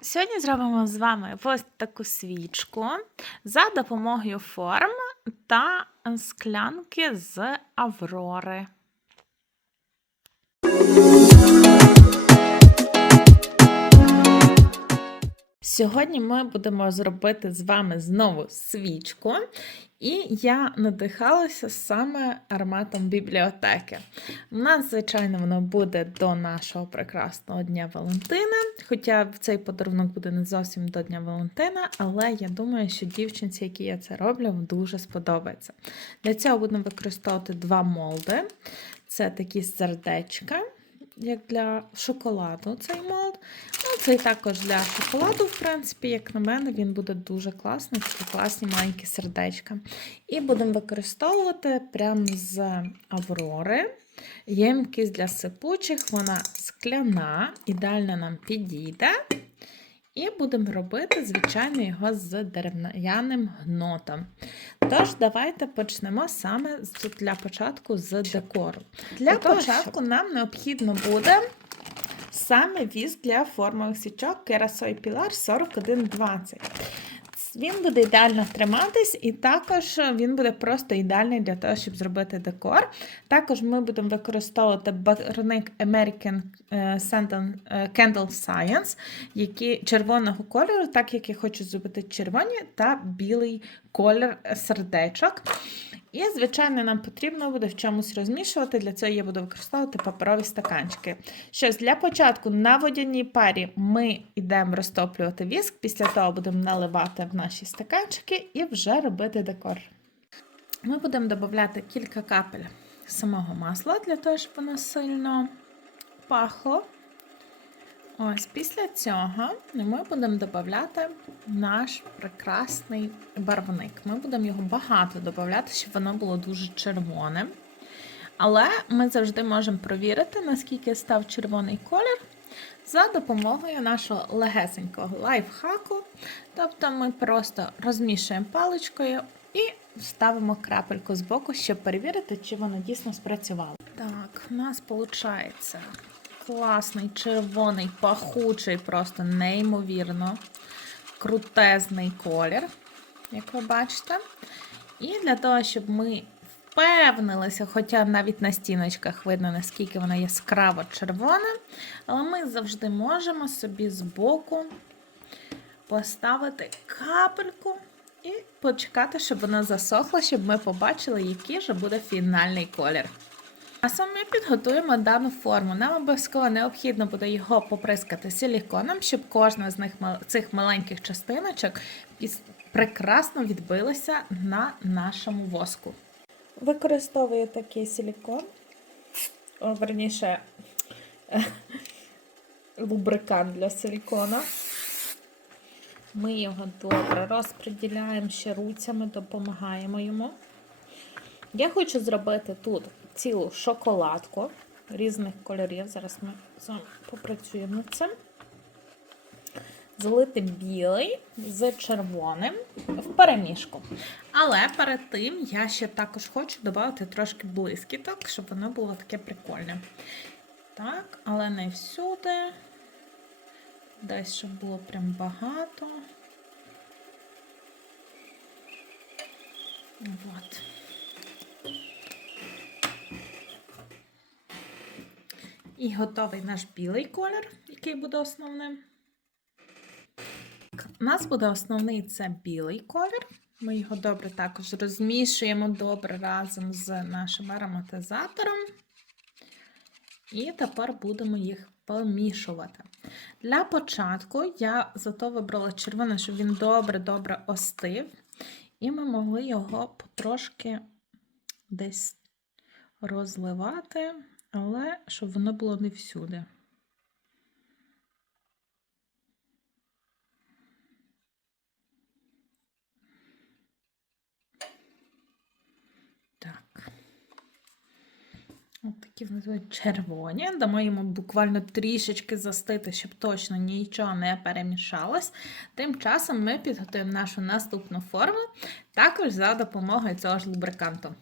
Сьогодні зробимо з вами ось таку свічку за допомогою форм та склянки з Аврори. Сьогодні ми будемо зробити з вами знову свічку, і я надихалася саме ароматом бібліотеки. У нас, звичайно, воно буде до нашого прекрасного Дня Валентина. Хоча цей подарунок буде не зовсім до Дня Валентина, але я думаю, що дівчинці, які я це роблю, дуже сподобається. Для цього будемо використовувати два молди. Це такі сердечка, як для шоколаду цей молд. Це також для шоколаду, в принципі, як на мене, він буде дуже класний, такі класні маленькі сердечка. І будемо використовувати прямо з Аврори. Ємкість для сипучих, вона скляна, ідеально нам підійде. І будемо робити, звичайно, його з дерев'яним гнотом. Тож, давайте почнемо саме для початку з декору. Для початку нам необхідно буде саме віск для формових свічок Керасой Пілар 4120. Він буде ідеально триматись, і також він буде просто ідеальний для того, щоб зробити декор. Також ми будемо використовувати барвник American е, е, Candle Science, які червоного кольору, так як я хочу зробити червоні та білий колір сердечок. І, звичайно, нам потрібно буде в чомусь розмішувати. Для цього я буду використовувати паперові стаканчики. Що ж, для початку на водяній парі ми йдемо розтоплювати віск, після того будемо наливати в наші стаканчики і вже робити декор. Ми будемо додати кілька капель самого масла для того, щоб воно сильно пахло. Ось після цього ми будемо додати наш прекрасний барвник. Ми будемо його багато додати, щоб воно було дуже червоним. Але ми завжди можемо провірити, наскільки став червоний колір за допомогою нашого легесенького лайфхаку. Тобто ми просто розмішуємо паличкою і ставимо крапельку з боку, щоб перевірити, чи воно дійсно спрацювало. Так, у нас виходить класний, червоний, пахучий, просто неймовірно крутезний колір, як ви бачите. І для того, щоб ми впевнилися, хоча навіть на стіночках видно, наскільки вона яскраво червона, але ми завжди можемо собі збоку поставити капельку і почекати, щоб вона засохла, щоб ми побачили, який же буде фінальний колір. А саме підготуємо дану форму. Нам обов'язково необхідно буде його поприскати силіконом, щоб кожна з них цих маленьких частиночок прекрасно відбилася на нашому воску. Використовую такий силікон, верніше, лубрикант для силікона. Ми його добре розподіляємо ще руцями, допомагаємо йому. Я хочу зробити тут цілу шоколадку різних кольорів. Зараз ми попрацюємо над цим. Залити білий з червоним в перемішку. Але перед тим я ще також хочу додати трошки блискіток, щоб воно було таке прикольне. Так, але не всюди. Десь, щоб було прям багато. Вот. І готовий наш білий колір, який буде основним. У нас буде основний це білий колір. Ми його добре також розмішуємо добре разом з нашим ароматизатором. І тепер будемо їх помішувати. Для початку я зато вибрала червоний, щоб він добре-добре остив. І ми могли його потрошки десь розливати, але щоб воно було не всюди. Так. От такі в нас червоні. Дамо йому буквально трішечки застити, щоб точно нічого не перемішалось. Тим часом ми підготуємо нашу наступну форму, також за допомогою цього ж лубриканту.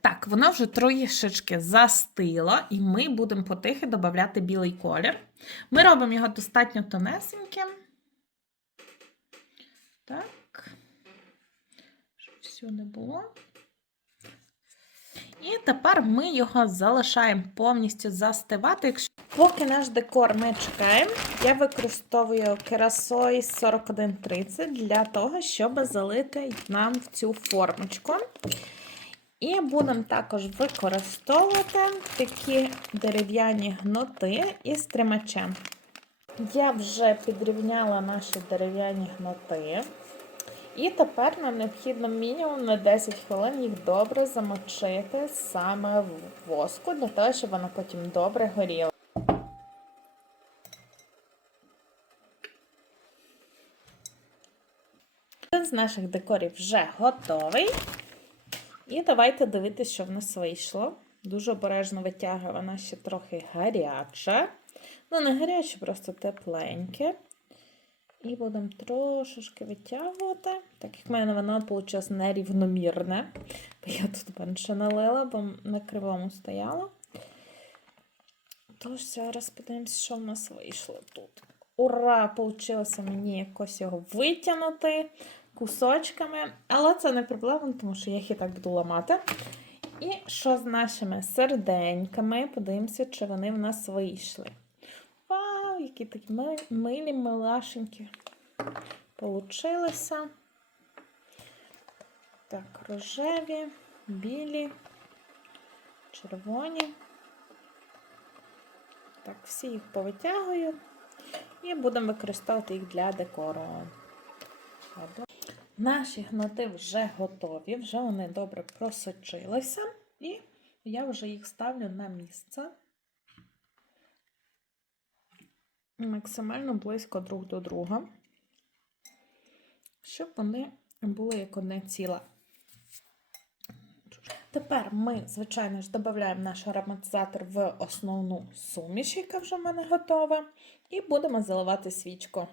Так, воно вже троєшечки застило, і ми будемо потихи додати білий колір. Ми робимо його достатньо тонесеньким. Так, щоб все не було. І тепер ми його залишаємо повністю застивати. Поки наш декор ми чекаємо, я використовую керасой 4130 для того, щоб залити нам в цю формочку. І будемо також використовувати такі дерев'яні гноти із тримачем. Я вже підрівняла наші дерев'яні гноти. І тепер нам необхідно мінімум на 10 хвилин їх добре замочити саме в воску, для того, щоб воно потім добре горіло. Один з наших декорів вже готовий. І давайте дивитися, що в нас вийшло. Дуже обережно витягує вона ще трохи гаряча. Ну, не гаряче, просто тепленьке. І будемо трошечки витягувати. Так як в мене воно вийшло нерівномірне. Бо я тут менше налила, бо на кривому стояла. Тож, зараз подивимося, що в нас вийшло тут. Ура! Получилося мені якось його витягнути кусочками. Але це не проблема, тому що я їх і так буду ламати. І що з нашими серденьками? Подивимося, чи вони в нас вийшли. Вау, які такі милі, милашенькі получилися. Так, рожеві, білі, червоні. Так, всі їх повитягую і будемо використовувати їх для декору. Наші гноти вже готові, вже вони добре просочилися, і я вже їх ставлю на місце максимально близько друг до друга, щоб вони були як одне ціле. Тепер ми, звичайно ж, додаємо наш ароматизатор в основну суміш, яка вже в мене готова, і будемо заливати свічку.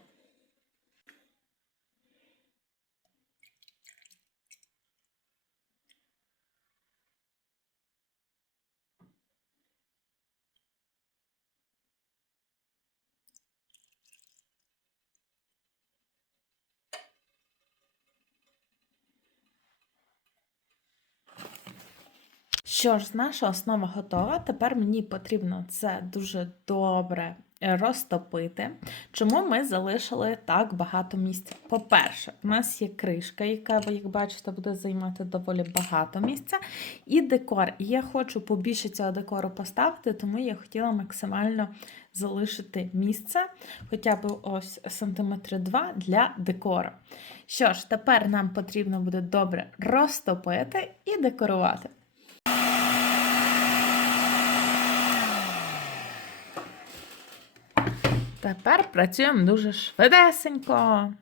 Що ж, наша основа готова. Тепер мені потрібно це дуже добре розтопити. Чому ми залишили так багато місця? По-перше, у нас є кришка, яка, ви, як бачите, буде займати доволі багато місця. І декор. І я хочу побільше цього декору поставити, тому я хотіла максимально залишити місце, хоча б ось сантиметри 2 для декору. Що ж, тепер нам потрібно буде добре розтопити і декорувати. Тепер працюємо дуже швидесенько.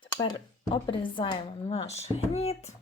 Тепер обрізаємо наш гніт.